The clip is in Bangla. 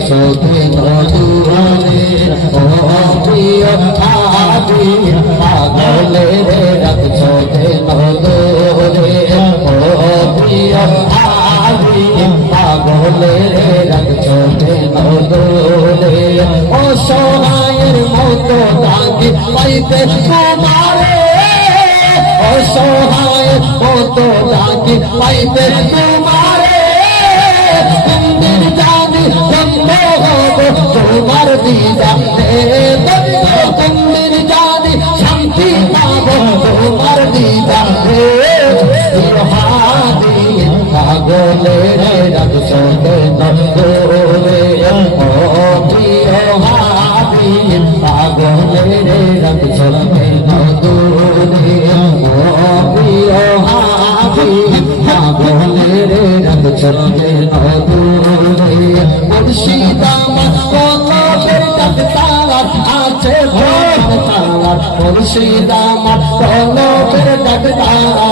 রাখছো দিন দুয়ারে ও প্রিয় হাবিব পাগলে রে রাখছো দিন দুয়ারে ও প্রিয় হাবিব পাগলে রে রাখছো দিন দুয়ারে ও সোহায়ের মতো ডাকি পাইতে তোমারে অসহায় মতো ডাকি পাইতে তোমারে মন্দির জানি ধন্য হব তোমার দিদারে মন্দির জানি শান্তি পাব তোমার দিদারে হাদি পাগলে রে রাখছো দেন তোরে ও প্রিয় হাদি পাগলে রে রাখছো দেন তোরে চলতে নদূরে মুর্শিদা কলবের ডাকতালা আছে ভোর তালা মুর্শিদা কলবের ডাকতালা